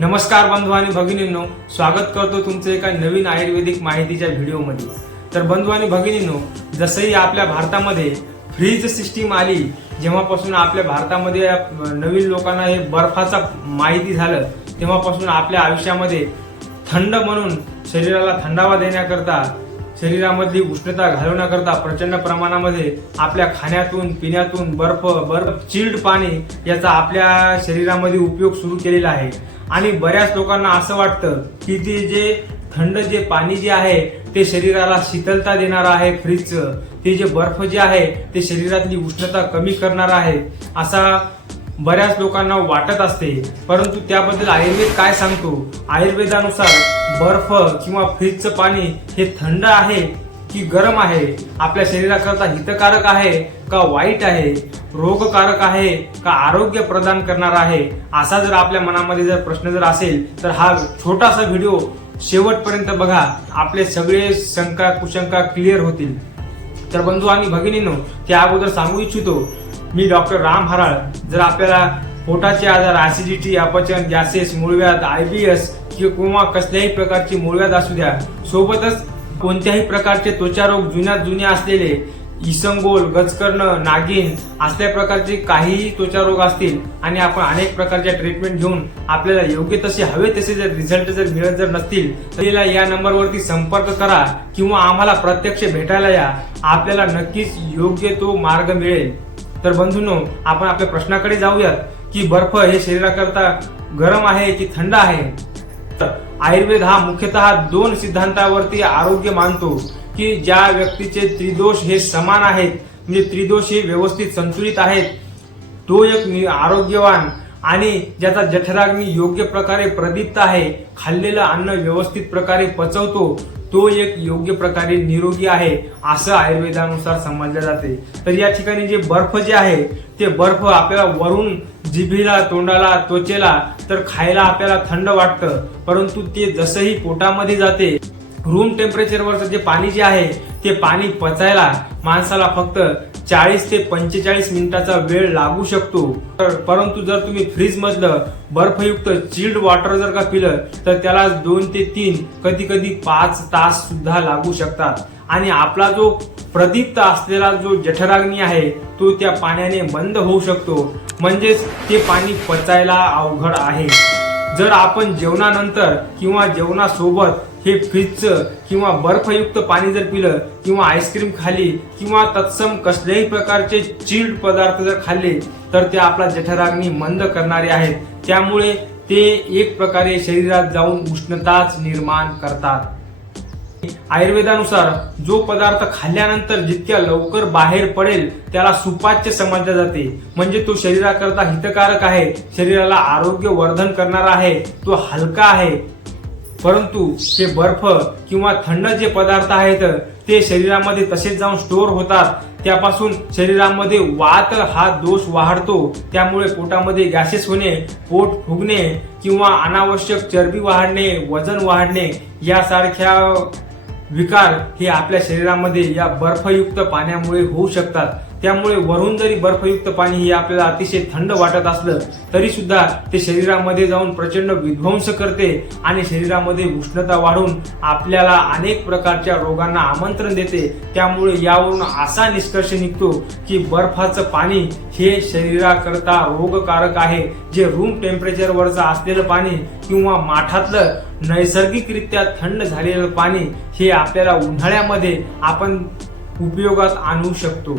नमस्कार बंधू आणि भगिनींनो स्वागत करतो तुमचं एका नवीन आयुर्वेदिक माहितीच्या व्हिडिओमध्ये. तर बंधू आणि भगिनींनो जसंही आपल्या भारतामध्ये फ्रीज सिस्टीम आली जेव्हापासून आपल्या भारतामध्ये नवीन लोकांना हे बर्फाचा माहिती झालं तेव्हापासून आपल्या आयुष्यामध्ये थंड म्हणून शरीराला थंडावा देण्याकरता शरीरामधली उष्णता घालवण्याकरता प्रचंड प्रमाणामध्ये आपल्या खाण्यातून पिण्यातून बर्फ बर्फ चिल्ड पाणी याचा आपल्या शरीरामध्ये उपयोग सुरू केलेला आहे. आणि बऱ्याच लोकांना असं वाटतं की ते जे थंड जे पाणी जे आहे ते शरीराला शीतलता देणार आहे फ्रीजचं ते जे बर्फ जे आहे ते शरीरातली उष्णता कमी करणार आहे. असा बऱ्याच लोकांना वाटत असते परंतु त्याबद्दल आयुर्वेद काय सांगतो? आयुर्वेदानुसार बर्फ किंवा फ्रीजचं पाणी हे थंड आहे की गरम आहे? आपल्या शरीराकरता हितकारक आहे का वाईट आहे? रोगकारक आहे का आरोग्य प्रदान करणार आहे? असा जर आपल्या मनामध्ये जर प्रश्न जर असेल तर हा छोटासा व्हिडिओ शेवटपर्यंत बघा. आपले सगळे शंका कुशंका क्लिअर होतील. तर बंधू आणि भगिनींनो त्या अगोदर सांगू इच्छितो मी डॉक्टर राम हराळ. जर आपल्याला पोटाचे आजार ऍसिडिटी अपचन गॅसेस मूळव्याध एस किंवा कसल्याही प्रकारची मूळव्याध असू द्या सोबतच कोणत्याही प्रकारचे त्वचारोग जुन्यात जुने असलेले इसंगोल गजकर्ण नागिन असल्या प्रकारचे काहीही त्वचारोग असतील आणि आपण अनेक प्रकारच्या ट्रीटमेंट घेऊन आपल्याला योग्य तसे हवे तसे जर रिझल्ट जर मिळत जर नसतील तर या नंबरवरती संपर्क करा किंवा आम्हाला प्रत्यक्ष भेटायला या. आपल्याला नक्कीच योग्य तो मार्ग मिळेल. तर बंधूंनो आपण आपल्या प्रश्नाकडे जाऊयात की बर्फ हे शरीराकरता गरम आहे की थंड आहे? तर आयुर्वेद हा मुख्यतः दोन सिद्धांतावरती आरोग्य मानतो की ज्या व्यक्तीचे त्रिदोष हे समान आहेत म्हणजे त्रिदोष हे व्यवस्थित संतुलित आहेत तो एक आरोग्यवान आणि ज्याचा जठराग्नी योग्य प्रकारे प्रदीप्त आहे खाल्लेलं अन्न व्यवस्थित प्रकारे पचवतो तो एक योग्य प्रकारे निरोगी आहे असं आयुर्वेदानुसार समजले जाते. तर या ठिकाणी जे बर्फ जे आहे ते बर्फ आपल्याला वरून जिभेला तोंडाला त्वचेला तर खायला आपल्याला थंड वाटतं. परंतु ते जसंही पोटामध्ये जाते रूम टेम्परेचरवरचं जे पाणी जे आहे ते पाणी पचायला माणसाला फक्त चाळीस ते पंचेचाळीस मिनिटाचा वेळ लागू शकतो. तर परंतु जर तुम्ही फ्रीज मधलं बर्फयुक्त चिल्ड वॉटर जर का पिलं तर त्याला दोन ते तीन कधी कधी पाच तास सुद्धा लागू शकतात. आणि आपला जो प्रदीप्त असलेला जो जठराग्नी आहे तो त्या पाण्याने बंद होऊ शकतो. म्हणजेच ते पाणी पचायला अवघड आहे. जर आपण जेवणानंतर किंवा जेवणासोबत हे फ्रीजचं किंवा बर्फयुक्त पाणी जर पिलं किंवा आईस्क्रीम खाली किंवा तत्सम कसल्याही प्रकारचे चिल्ड पदार्थ जर खाल्ले तर ते आपला जठराग्नी मंद करणारे आहेत. त्यामुळे ते एक प्रकारे शरीरात जाऊन उष्णताच निर्माण करतात. आयुर्वेदानुसार जो पदार्थ खाल्ल्यानंतर जितक्या लवकर बाहेर पडेल त्याला सुपाच्य समजले जाते. म्हणजे तो शरीराकरता हितकारक आहे शरीराला आरोग्य वर्धन करणारा आहे तो हलका आहे. परंतु ते बर्फ किंवा थंड जे पदार्थ आहेत ते शरीरामध्ये तसेच जाऊन स्टोअर होतात. त्यापासून शरीरामध्ये वात हा दोष वाढतो. त्यामुळे पोटामध्ये गॅसेस होणे पोट फुगणे किंवा अनावश्यक चरबी वाढणे वजन वाढणे यासारख्या विकार हे आपल्या शरीरामध्ये या बर्फयुक्त पाण्यामुळे होऊ शकतात. त्यामुळे वरून जरी बर्फयुक्त पाणी हे आपल्याला अतिशय थंड वाटत असलं तरी सुद्धा ते शरीरामध्ये जाऊन प्रचंड विध्वंस करते आणि शरीरामध्ये उष्णता वाढून आपल्याला अनेक प्रकारच्या रोगांना आमंत्रण देते. त्यामुळे यावरून असा निष्कर्ष निघतो की बर्फाचं पाणी हे शरीराकरता रोगकारक आहे. जे रूम टेम्परेचरवरचं असलेलं पाणी किंवा माठातलं नैसर्गिकरित्या थंड झालेलं पाणी हे आपल्याला उन्हाळ्यामध्ये आपण उपयोगात आणू शकतो.